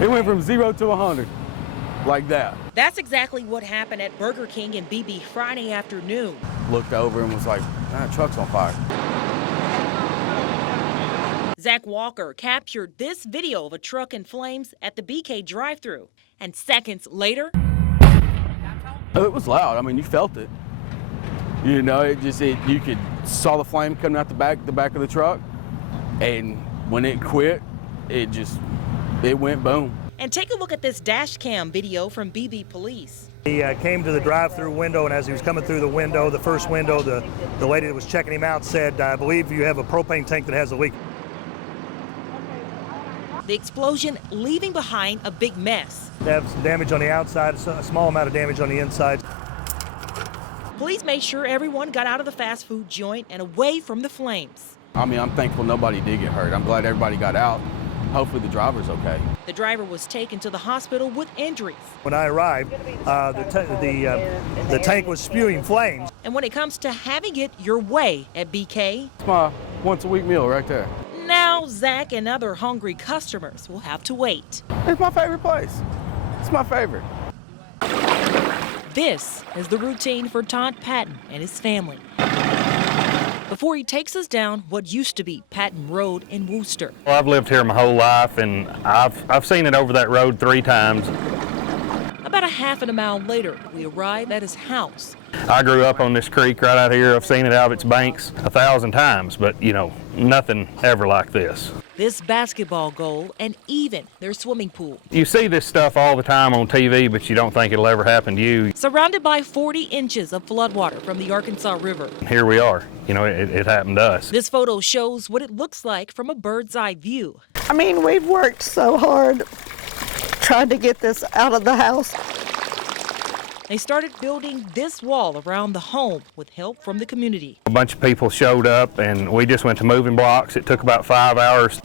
It went from 0 to 100, like that. That's exactly what happened at Burger King in BB Friday afternoon. Looked over and was like, that truck's on fire. Zach Walker captured this video of a truck in flames at the BK drive-thru. And seconds later, it was loud. I mean, you felt it. You know, you could saw the flame coming out the back of the truck, and when it quit, it went boom. And take a look at this dash cam video from BB Police. He came to the drive-through window, and as he was coming through the window, the first window, the lady that was checking him out said, "I believe you have a propane tank that has a leak." The explosion leaving behind a big mess. They have some damage on the outside, a small amount of damage on the inside. Police made sure everyone got out of the fast food joint and away from the flames. I mean, I'm thankful nobody did get hurt. I'm glad everybody got out. Hopefully the driver's okay. The driver was taken to the hospital with injuries. When I arrived, the tank was spewing flames. And when it comes to having it your way at BK, It's my once-a-week meal right there. now Zach and other hungry customers will have to wait. It's my favorite place. It's my favorite. This is the routine for Todd Paden and his family. Before he takes us down what used to be Paden Road in Worcester. Well, I've lived here my whole life, and I've seen it over that road 3 times. About a half a mile later, we arrive at his house. I grew up on this creek right out here. I've seen it out of its banks 1,000 times, but you know, nothing ever like this. This basketball goal and even their swimming pool. You see this stuff all the time on TV, but you don't think it'll ever happen to you. Surrounded by 40 inches of floodwater from the Arkansas River. Here we are. You know, it happened to us. This photo shows what it looks like from a bird's eye view. I mean, we've worked so hard trying to get this out of the house. They started building this wall around the home with help from the community. A bunch of people showed up, and we just went to moving blocks. It took about 5 hours.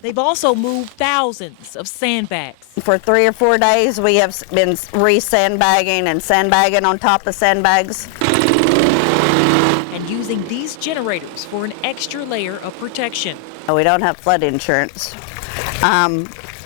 They've also moved thousands of sandbags. For 3 or 4 days, we have been re-sandbagging and sandbagging on top of sandbags. And using these generators for an extra layer of protection. We don't have flood insurance.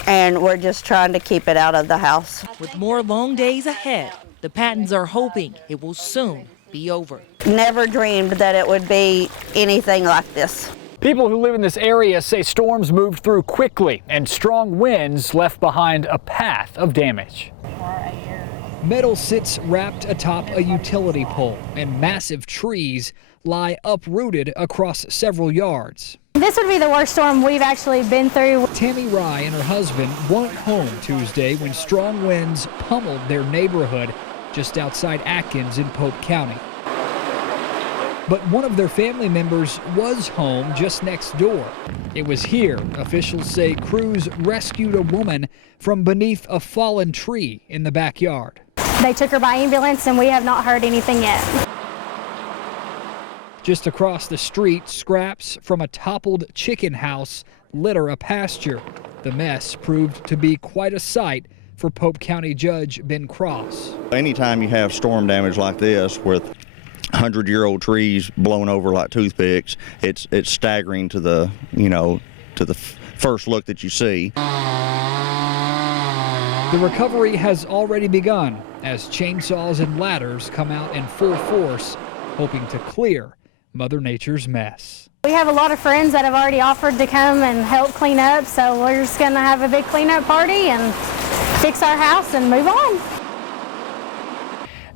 And we're just trying to keep it out of the house. With more long days ahead, the Patens are hoping it will soon be over. Never dreamed that it would be anything like this. People who live in this area say storms moved through quickly and strong winds left behind a path of damage. Metal sits wrapped atop a utility pole, and massive trees lie uprooted across several yards. This would be the worst storm we've actually been through. Tammy Rye and her husband weren't home Tuesday when strong winds pummeled their neighborhood just outside Atkins in Pope County. But one of their family members was home just next door. It was here, officials say, crews rescued a woman from beneath a fallen tree in the backyard. They took her by ambulance and we have not heard anything yet. Just across the street, scraps from a toppled chicken house litter a pasture. The mess proved to be quite a sight for Pope County Judge Ben Cross. Anytime you have storm damage like this with 100-year-old trees blown over like toothpicks, it's staggering to the, to the first look that you see. The recovery has already begun as chainsaws and ladders come out in full force, hoping to clear Mother Nature's mess. We have a lot of friends that have already offered to come and help clean up, so we're just going to have a big cleanup party and fix our house and move on.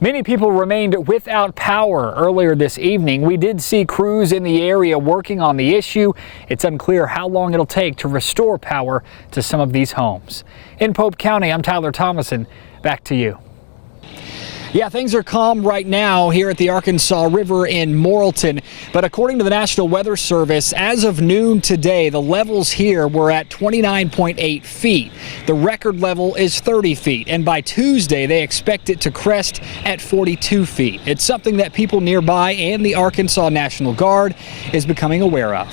Many people remained without power earlier this evening. We did see crews in the area working on the issue. It's unclear how long it'll take to restore power to some of these homes. In Pope County, I'm Tyler Thomason. Back to you. Yeah, things are calm right now here at the Arkansas River in Morrilton, but according to the National Weather Service, as of noon today, the levels here were at 29.8 feet. The record level is 30 feet, and by Tuesday, they expect it to crest at 42 feet. It's something that people nearby and the Arkansas National Guard is becoming aware of.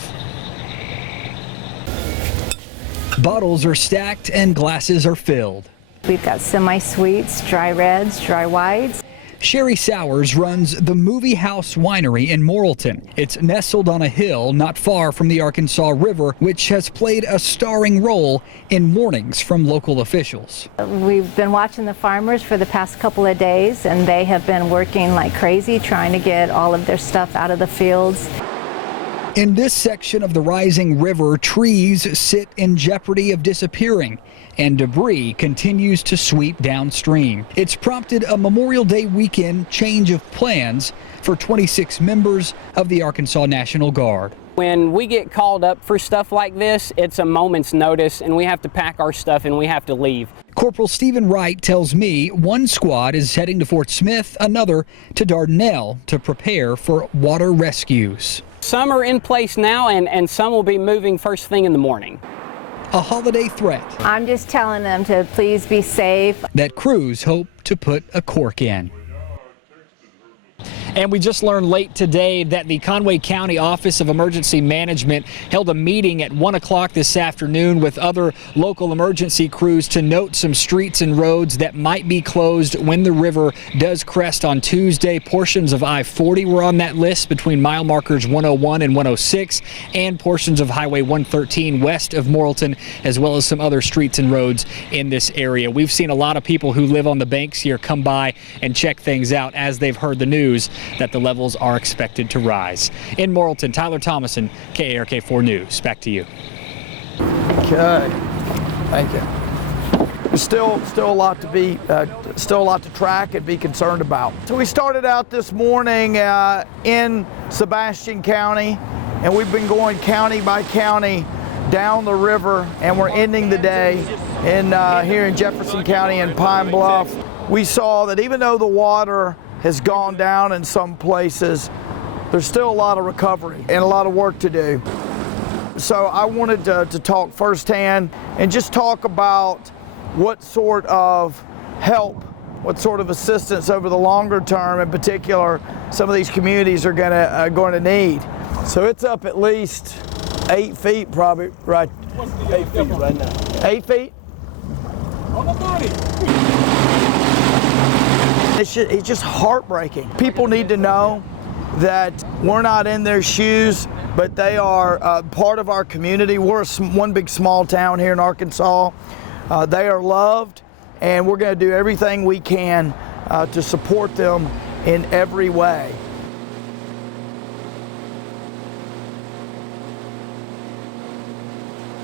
Bottles are stacked and glasses are filled. We've got semi-sweets, dry reds, dry whites. Sherry Sowers runs the Movie House Winery in Morrilton. It's nestled on a hill not far from the Arkansas River, which has played a starring role in warnings from local officials. We've been watching the farmers for the past couple of days, and they have been working like crazy trying to get all of their stuff out of the fields. In this section of the rising river, trees sit in jeopardy of disappearing, and debris continues to sweep downstream. It's prompted a Memorial Day weekend change of plans for 26 members of the Arkansas National Guard. When we get called up for stuff like this, it's a moment's notice, and we have to pack our stuff and we have to leave. Corporal Stephen Wright tells me one squad is heading to Fort Smith, another to Dardanelle to prepare for water rescues. Some are in place now, and some will be moving first thing in the morning. A holiday threat. I'm just telling them to please be safe. That crews hope to put a cork in. And we just learned late today that the Conway County Office of Emergency Management held a meeting at 1 o'clock this afternoon with other local emergency crews to note some streets and roads that might be closed when the river does crest on Tuesday. Portions of I-40 were on that list between mile markers 101 and 106, and portions of Highway 113 west of Morrilton, as well as some other streets and roads in this area. We've seen a lot of people who live on the banks here come by and check things out as they've heard the news that the levels are expected to rise. In Morrilton, Tyler Thomason, KARK4 News. Back to you. Okay, thank you. Still a lot to track and be concerned about. So we started out this morning in Sebastian County, and we've been going county by county down the river, and we're ending the day here in Jefferson County and Pine Bluff. We saw that even though the water has gone down in some places, there's still a lot of recovery and a lot of work to do. So I wanted to talk firsthand and just talk about what sort of help, what sort of assistance over the longer term, in particular, some of these communities are going to need. So it's up at least 8 feet, probably, right? What's the 8 feet right now? 8 feet? On the body. It's just heartbreaking. People need to know that we're not in their shoes, but they are part of our community. We're one big small town here in Arkansas. They are loved, and we're going to do everything we can to support them in every way.